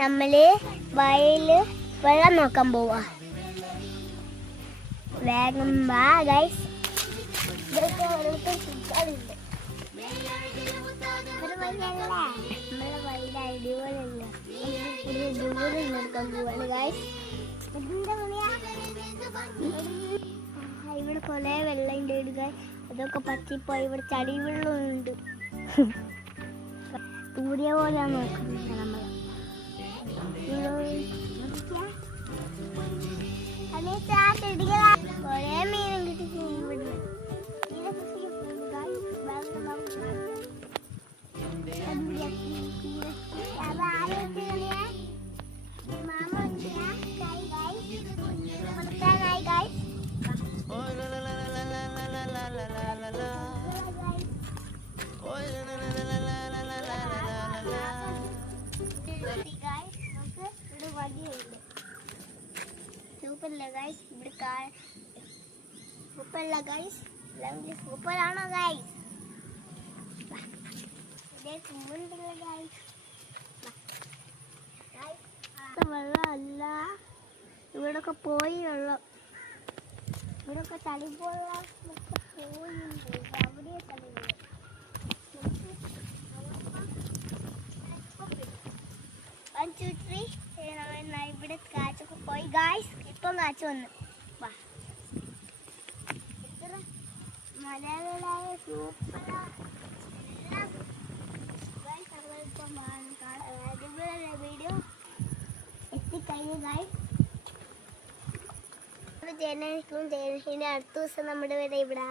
നമ്മള് വയലില് വെള്ളം നോക്കാൻ പോവാ. വേഗം വാ ഗൈസ്. ഇവിടെ കൊറേ വെള്ളം ഉണ്ട്. അതൊക്കെ പറ്റിപ്പോയി. ഇവിടെ ചളി വെള്ളമുണ്ട്. കൂടിയ പോലെ നോക്കുന്നില്ല നമ്മൾ. കൊറേ മീനും കിട്ടി ഇവിടുന്ന്. സൂപ്പറല്ലേ ഗൈസ്? ഇവിടെ സൂപ്പറല്ല ഗൈസ്? സൂപ്പറാണോ ഗൈസ്? വെള്ളമല്ല, ഇവിടൊക്കെ പോയി വെള്ളം. ഇവിടൊക്കെ ചളി വെള്ളം പോയിട്ടുണ്ട്. അവിടെ ചളി വെള്ളം. ഇവിടെ കാച്ചൊക്കെ പോയി ഗായ്സ്. ഇപ്പം കാച്ച് വന്നു. മലയാളികളായ സൂപ്പർ വീഡിയോ എത്തിക്കഴിഞ്ഞു ഗായ്സ്. ജനഹിന്റെ അടുത്ത ദിവസം നമ്മുടെ ഇവിടെ